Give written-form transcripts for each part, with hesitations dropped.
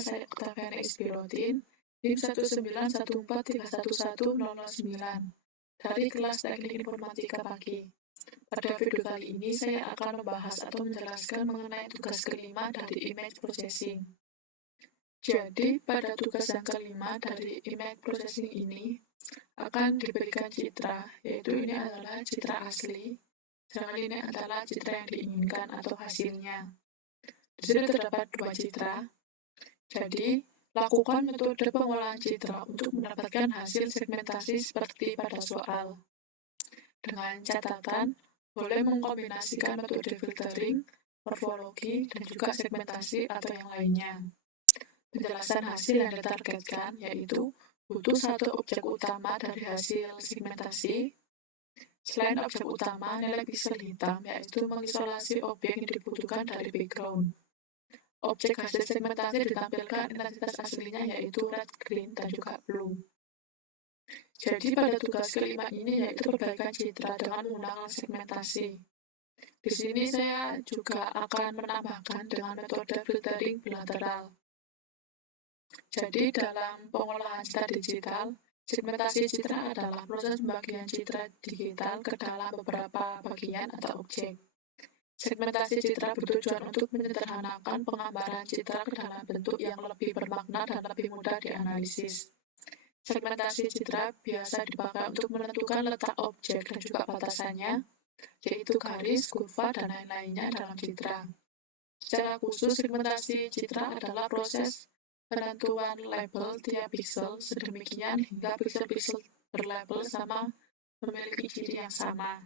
saya Octaviana Ispirotin, NIM 19143110009 dari kelas Teknik Informatika Pagi. Pada video kali ini saya akan membahas atau menjelaskan mengenai tugas kelima dari image processing. Jadi, pada tugas yang kelima dari image processing ini akan diberikan citra, yaitu ini adalah citra asli, sedangkan ini adalah citra yang diinginkan atau hasilnya. Di sini terdapat dua citra. Jadi, lakukan metode pengolahan citra untuk mendapatkan hasil segmentasi seperti pada soal. Dengan catatan, boleh mengkombinasikan metode filtering, morfologi, dan juga segmentasi atau yang lainnya. Penjelasan hasil yang ditargetkan yaitu butuh satu objek utama dari hasil segmentasi. Selain objek utama, nilai piksel hitam yaitu mengisolasi objek yang dibutuhkan dari background. Objek hasil segmentasi ditampilkan intensitas aslinya yaitu red, green, dan juga blue. Jadi pada tugas kelima ini yaitu perbaikan citra dengan menggunakan segmentasi. Di sini saya juga akan menambahkan dengan metode filtering bilateral. Jadi dalam pengolahan citra digital, segmentasi citra adalah proses pembagian citra digital ke dalam beberapa bagian atau objek. Segmentasi citra bertujuan untuk menyederhanakan penggambaran citra ke dalam bentuk yang lebih bermakna dan lebih mudah dianalisis. Segmentasi citra biasa dipakai untuk menentukan letak objek dan juga batasannya, yaitu garis, kurva, dan lain-lainnya dalam citra. Secara khusus, segmentasi citra adalah proses penentuan label tiap piksel sedemikian hingga piksel-piksel berlabel sama memiliki ciri yang sama.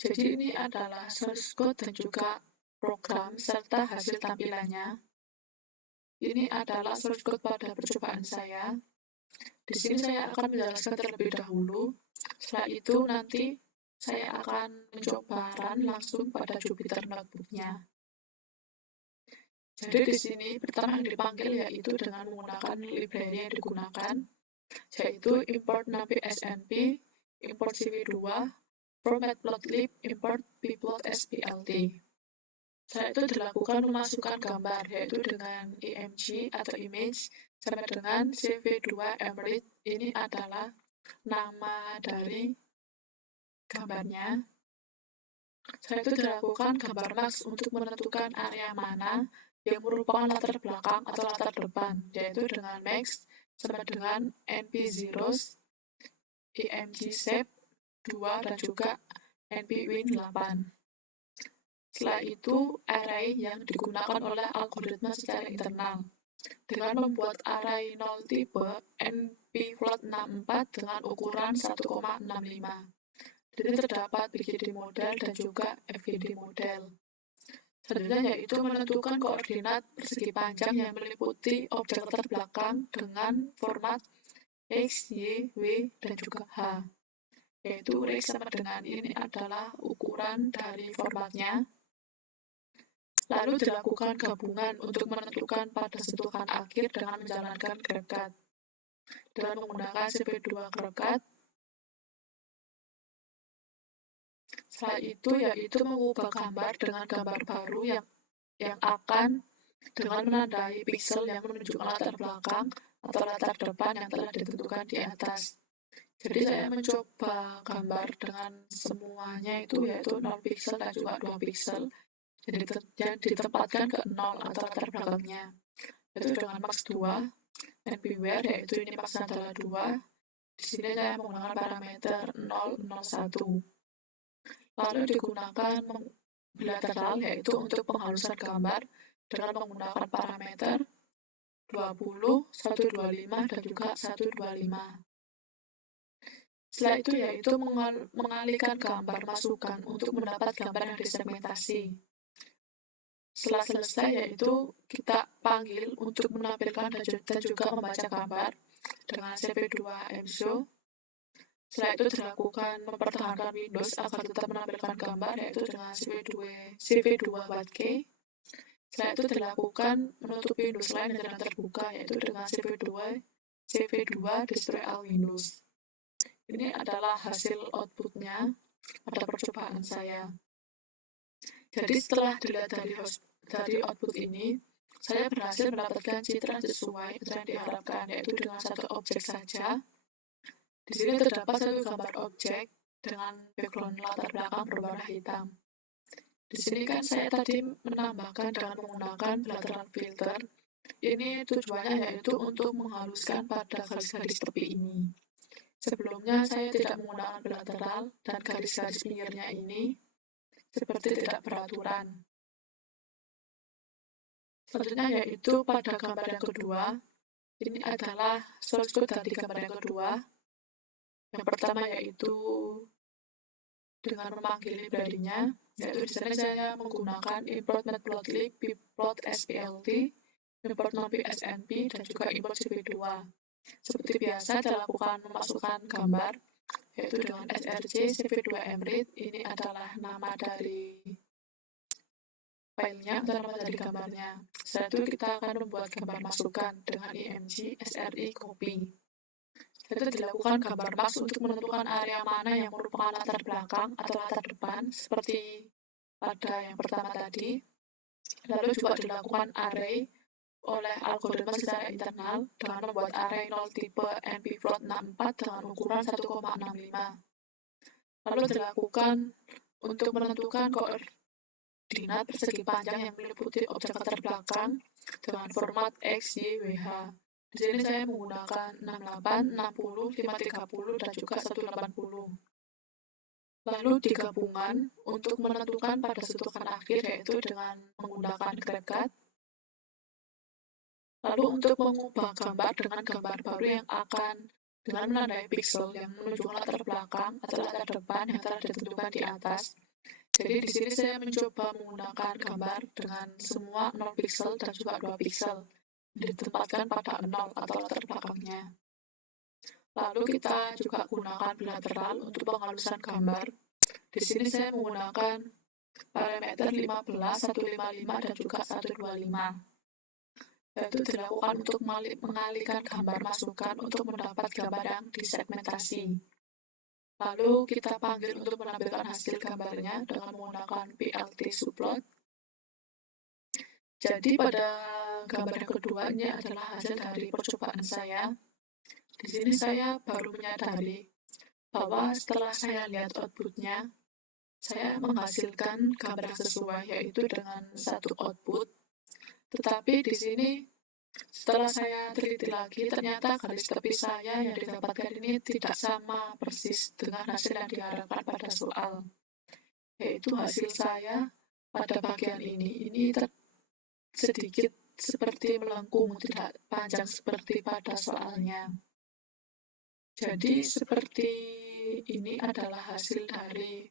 Jadi ini adalah source code dan juga program serta hasil tampilannya. Ini adalah source code pada percobaan saya. Di sini saya akan menjelaskan terlebih dahulu. Setelah itu nanti saya akan mencoba run langsung pada Jupyter Notebook-nya. Jadi di sini pertama yang dipanggil yaitu dengan menggunakan library yang digunakan, yaitu import numpy snp, import cv2, from matplotlib, import pplot_splt. Setelah itu dilakukan memasukkan gambar, yaitu dengan img atau image, sama dengan cv2mread. Ini adalah nama dari gambarnya. Setelah itu dilakukan gambar max untuk menentukan area mana yang merupakan latar belakang atau latar depan, yaitu dengan max sama dengan np-zeros, img shape 2, dan juga np-win 8. Setelah itu, array yang digunakan oleh algoritma secara internal dengan membuat array 0 tipe np-float64 dengan ukuran 1,65. Jadi terdapat BGD model dan juga FGD model. Selanjutnya yaitu menentukan koordinat persegi panjang yang meliputi objek latar belakang dengan format X, Y, W, dan juga H. Yaitu X sama dengan ini adalah ukuran dari formatnya. Lalu dilakukan gabungan untuk menentukan pada sentuhan akhir dengan menjalankan GraphCut. Dengan menggunakan cp2 GraphCut, setelah itu yaitu mengubah gambar dengan gambar baru yang akan dengan menandai piksel yang menunjukkan latar belakang atau latar depan yang telah ditentukan di atas. Jadi saya mencoba gambar dengan semuanya itu yaitu 0 piksel dan juga 2 piksel yang ditempatkan ke 0 atau latar belakangnya, yaitu dengan max 2 npwhere, yaitu ini max adalah 2. Di sini saya menggunakan parameter 0, 0, 1. Lalu digunakan bilateral, yaitu untuk penghalusan gambar dengan menggunakan parameter 20, 125, dan juga 125. Setelah itu yaitu mengalihkan gambar masukan untuk mendapat gambar yang disegmentasi. Setelah selesai yaitu kita panggil untuk menampilkan dan juga membaca gambar dengan cp2mshow. Setelah itu dilakukan mempertahankan Windows agar tetap menampilkan gambar yaitu dengan cv2 whatkey. Setelah itu dilakukan menutup Windows lain yang sedang terbuka yaitu dengan cv2 destroy all Windows. Ini adalah hasil outputnya pada percobaan saya. Jadi setelah dilihat dari output ini, saya berhasil mendapatkan citra sesuai yang diharapkan, yaitu dengan satu objek saja. Di sini terdapat satu gambar objek dengan background latar belakang berwarna hitam. Di sini kan saya tadi menambahkan dengan menggunakan bilateral filter. Ini tujuannya yaitu untuk menghaluskan pada garis-garis tepi ini. Sebelumnya saya tidak menggunakan bilateral dan garis-garis pinggirnya ini seperti tidak beraturan. Selanjutnya yaitu pada gambar yang kedua, ini adalah source code dari gambar yang kedua. Yang pertama yaitu dengan memanggil library-nya, yaitu di sini saya menggunakan import matplotlib, bplot splt, import nonpsnp, dan juga import cp2. Seperti biasa dilakukan memasukkan gambar, yaitu dengan src cp2mread. Ini adalah nama dari filenya atau nama dari gambarnya. Setelah itu kita akan membuat gambar masukan dengan img sri copy. Itu dilakukan gambar max untuk menentukan area mana yang merupakan latar belakang atau latar depan, seperti pada yang pertama tadi. Lalu juga dilakukan array oleh algoritma secara internal dengan membuat array 0 tipe npplot64 dengan ukuran 1,65. Lalu dilakukan untuk menentukan koordinat persegi panjang yang meliputi objek latar belakang dengan format x, y, wh. Di sini saya menggunakan 68, 60, 530, dan juga 180. Lalu digabungan untuk menentukan pada sentuhan akhir, yaitu dengan menggunakan GrabCAD. Lalu untuk mengubah gambar dengan gambar baru yang akan dengan menandai pixel yang menunjukkan latar belakang atau latar depan yang telah ditentukan di atas. Jadi di sini saya mencoba menggunakan gambar dengan semua 0 pixel dan juga 2 pixel ditempatkan pada 0 atau latar belakangnya. Lalu kita juga gunakan bilateral untuk penghalusan gambar. Di sini saya menggunakan parameter 15, 155, dan juga 125. Yaitu dilakukan untuk mengalihkan gambar masukan untuk mendapat gambar yang disegmentasi. Lalu kita panggil untuk menampilkan hasil gambarnya dengan menggunakan plt subplot. Jadi pada gambar yang kedua ini adalah hasil dari percobaan saya. Di sini saya baru menyadari bahwa setelah saya lihat outputnya, saya menghasilkan gambar yang sesuai, yaitu dengan satu output. Tetapi di sini setelah saya teliti lagi, ternyata garis tepi saya yang didapatkan ini tidak sama persis dengan hasil yang diharapkan pada soal. Yaitu hasil saya pada bagian ini sedikit seperti melengkung, tidak panjang seperti pada soalnya. Jadi seperti ini adalah hasil dari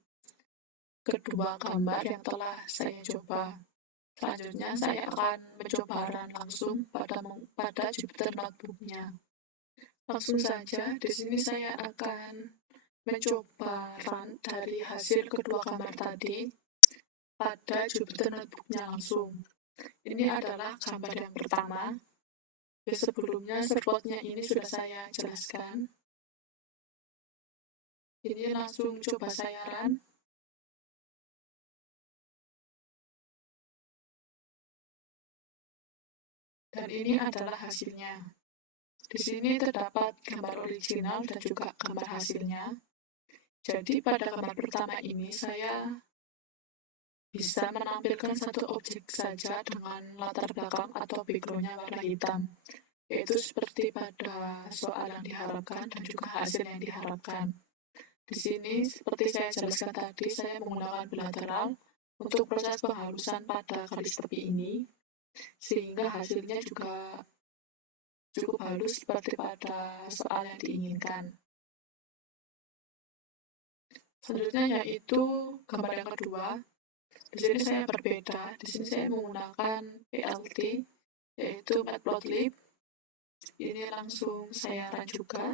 kedua gambar yang telah saya coba. Selanjutnya saya akan mencoba run langsung pada Jupyter Notebook-nya. Langsung saja, di sini saya akan mencoba run dari hasil kedua gambar tadi pada Jupyter Notebook-nya langsung. Ini adalah gambar yang pertama. Sebelumnya servotnya ini sudah saya jelaskan. Ini langsung coba saya run. Dan ini adalah hasilnya. Di sini terdapat gambar original dan juga gambar hasilnya. Jadi pada gambar pertama ini saya bisa menampilkan satu objek saja dengan latar belakang atau background-nya warna hitam, yaitu seperti pada soal yang diharapkan dan juga hasil yang diharapkan. Di sini, seperti saya jelaskan tadi, saya menggunakan bilateral untuk proses penghalusan pada garis tepi ini, sehingga hasilnya juga cukup halus seperti pada soal yang diinginkan. Selanjutnya yaitu gambar yang kedua. Di sini saya berbeda. Di sini saya menggunakan plt, yaitu matplotlib. Ini langsung saya run juga.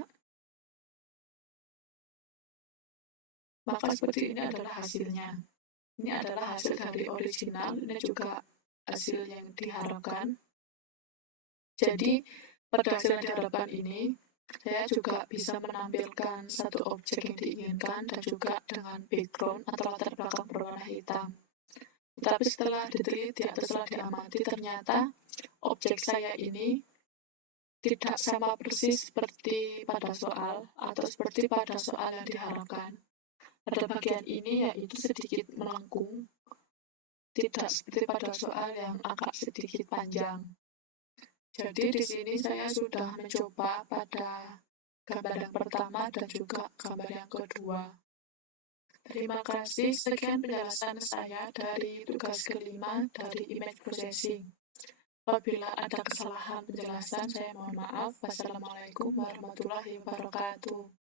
Maka seperti ini adalah hasilnya. Ini adalah hasil dari original, ini juga hasil yang diharapkan. Jadi, pada hasil yang diharapkan ini, saya juga bisa menampilkan satu objek yang diinginkan dan juga dengan background atau latar belakang berwarna hitam. Tetapi setelah diteliti atau setelah diamati, ternyata objek saya ini tidak sama persis seperti pada soal atau seperti pada soal yang diharapkan. Pada bagian ini yaitu sedikit melengkung, tidak seperti pada soal yang agak sedikit panjang. Jadi di sini saya sudah mencoba pada gambar yang pertama dan juga gambar yang kedua. Terima kasih, sekian penjelasan saya dari tugas kelima dari image processing. Apabila ada kesalahan penjelasan, saya mohon maaf. Wassalamualaikum warahmatullahi wabarakatuh.